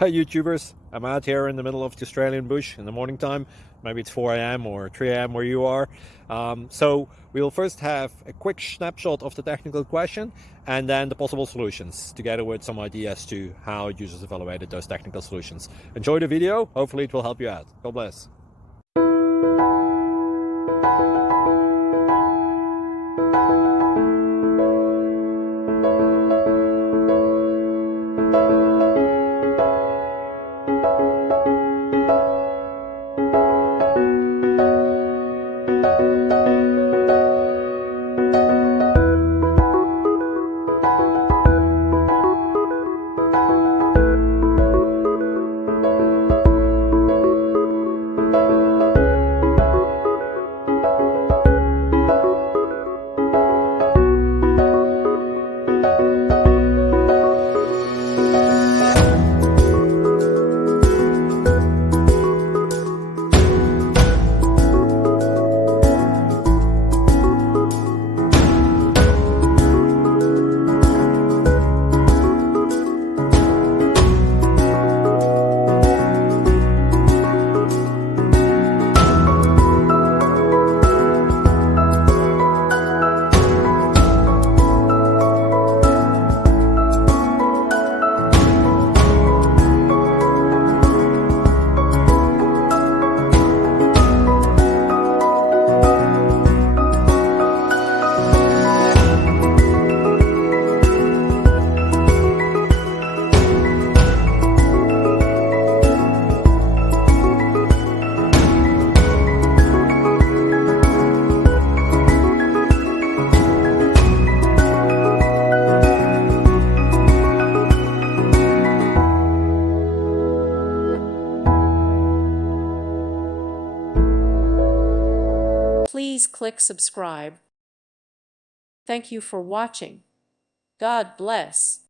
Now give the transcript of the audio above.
Hey YouTubers, I'm out here in the middle of the Australian bush in the morning time. Maybe it's 4 a.m. or 3 a.m. where you are. So we'll first have a quick snapshot of the technical question and then the possible solutions, together with some ideas to how users evaluated those technical solutions. Enjoy the video, hopefully it will help you out. God bless. Please click subscribe. Thank you for watching. God bless.